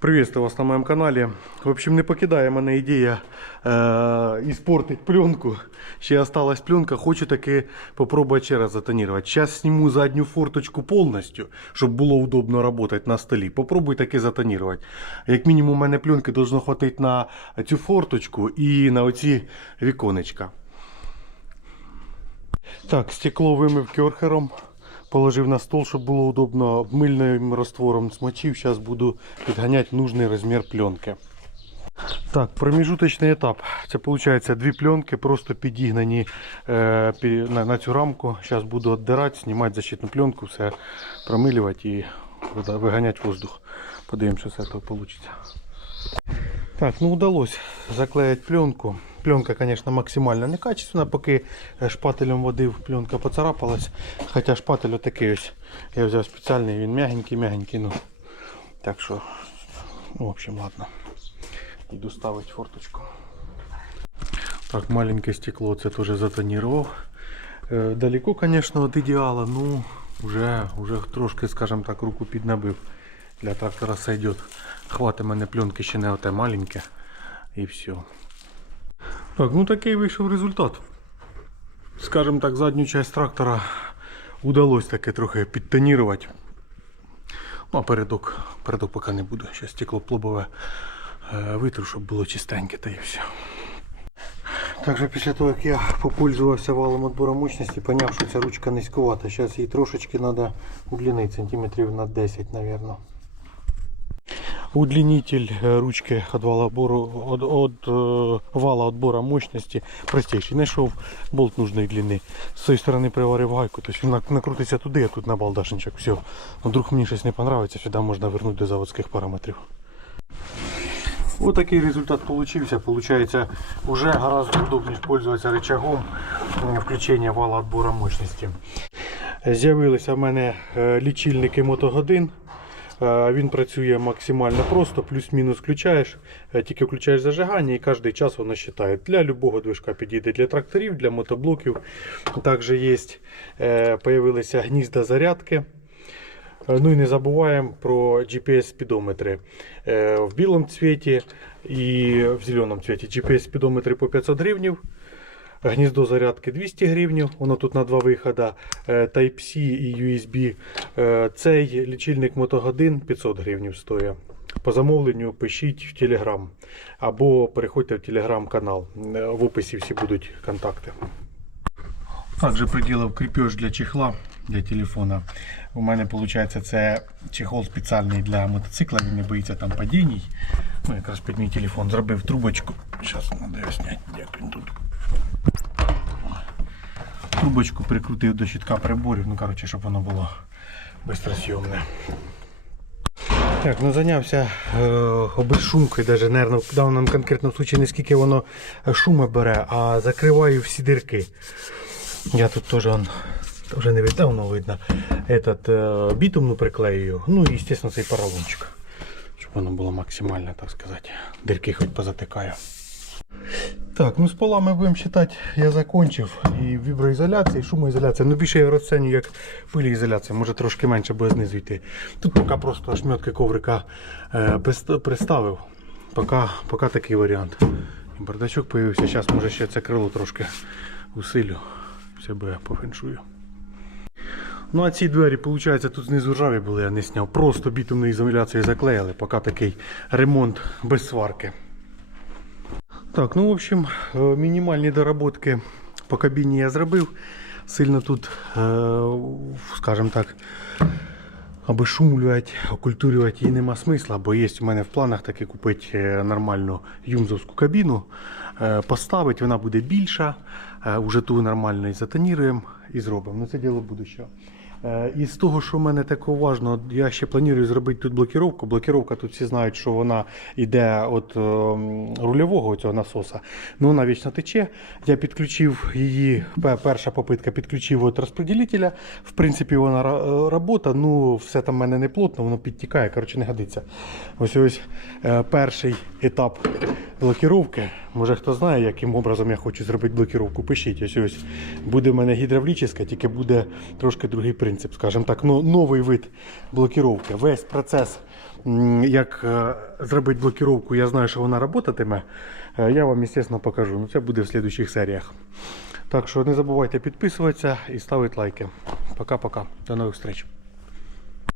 Приветствую вас на моем канале. В общем, не покидає мене ідея е, іспортити пленку. Ще осталась пленка, хочу таки попробувати ще раз затонувати. Зараз зніму задню форточку повністю, щоб було удобно працювати на столі. Попробуй таки затонувати. Як мінімум, у мене пленки должно хватити на цю форточку і на оці віконечка. Так, стекло вимив керхером. Положив на стол, щоб було удобно. Мильним раствором смочив. Зараз буду підганяти нужний розмір пленки. Так, промежуточний етап. Це виходить дві пленки, просто підігнані е, на цю рамку. Зараз буду віддирати, знімати защитну пленку, все промилювати і виганяти воздух. Подивимося, що з цього вийде. Так, ну удалось заклеїти пленку. Пленка, конечно, максимально некачественна, поки е, шпателем водив, пленка поцарапалась. Хоча шпатель отакий ось. Я взяв спеціальний, він мягенький, мягенький. Ну. Так що, ну, в общем, ладно. Іду ставити форточку. Так, маленьке стекло це теж затонірував. Е, Далеко, конечно, від ідеала, ну, вже, вже трошки, скажем так, руку піднабив. Для трактора сойдет. Хватить мене пленки ще не оте маленьке. І все. Так, ну такий вийшов результат. Скажем так, задню часть трактора удалось таки трохи підтонірувати. Ну, а передок, передок поки не буду. Ще стекло плобове е, витру, щоб було чистеньке та і все. Також після того, як я попользувався валом відбору мощності, поняв, що ця ручка низькувата. Зараз її трошечки треба удлінити, сантиметрів на 10, мабуть Удлинитель э, ручки от вала отбора, от, от э, вала отбора мощности простейший. Знайшов болт нужної длини. З цієї сторони приварив гайку, тобто він нак- накрутиться туди, а тут на балдашничок. Все. Ну, вдруг мені щось не подобається, сюди можна вернути до заводських параметрів. Ось такий результат получився. Получається, вже гораздо удобніше пользуватися рычагом е, включення вала отбора мощності. З'явилися в мене е, лічильники мотогодин. Е, Він працює максимально просто, плюс-мінус включаєш, е, тільки включаєш зажигання і кожен час воно вважає. Для любого движка підійде для тракторів, для мотоблоків. Також є, е, появилися гнізда зарядки. Ну і не забуваємо про GPS-спідометри. В білому цвіті і в зеленому цвіті. GPS-спідометри по 500 гривнів. Гніздо зарядки 200 гривень, воно тут на два виходи. Е, Type-C і USB. Е, Цей лічильник мотогодин 500 гривень стоїть. По замовленню пишіть в Telegram або переходьте в Telegram канал. Е, В описі всі будуть контакти. Также приділив кріпеж для чехла для телефона. У мене виходить це чехол спеціальний для мотоцикла, він не боїться там падінь. Ну, якраз під мій телефон зробив трубочку. Зараз треба зняти, як він тут. Трубочку прикрутив до щитка приборів, ну коротше, щоб воно було бистросйомне. Так, ну зайнявся е, обезшумкою, навіть, наверное, в даному конкретному случаї не скільки воно шума бере, а закриваю всі дирки. Я тут теж он, вже не видно, давно видно. Этот е, бітумну приклею. Ну і, звісно, цей поролончик. Щоб воно було максимально, так сказати. Дирки хоч позатикаю. Так, ну з полами будемо вважати, я закончив. І віброізоляція, і шумоізоляція. Ну більше я розцінюю як пиліізоляція, може трошки менше буде знизу йти. Тут поки просто ошметки коврика е, приставив. Поки, поки такий варіант. І бардачок появився. Зараз може ще це крило трошки усилю. Все буде по феншую. Ну а ці двері, виходить, тут знизу ржаві були, я не сняв. Просто бітумною ізоляцією заклеїли, поки такий ремонт без сварки. Так, ну в общем, е, мінімальні доработки по кабіні я зробив. Сильно тут, е, скажімо так, обешумлювати, окультурювати її нема смисла, бо є у мене в планах таки купити е, нормальну юмзовську кабіну, е, поставити, вона буде більша, е, уже ту нормально і затоніруємо і зробимо. Ну це діло будущого. Е, І з того, що в мене такого важного, я ще планую зробити тут блокіровку. Блокіровка тут всі знають, що вона йде від рульового цього насоса. Ну вона вічно тече. Я підключив її, перша попитка підключив від розподілителя. В принципі, вона е, робота, ну все там в мене не плотно, воно підтікає, коротше, не годиться. Ось ось е, перший етап блокіровки. Може хто знає, яким образом я хочу зробити блокіровку, пишіть. Ось ось буде в мене гідравлічна, тільки буде трошки другий принцип, скажімо так, ну, новий вид блокіровки. Весь процес як е, зробити блокіровку, я знаю, що вона працюватиме, е, я вам, звісно, покажу. Ну, це буде в слідуючих серіях. Так що не забувайте підписуватися і ставити лайки. Пока-пока. До нових зустріч.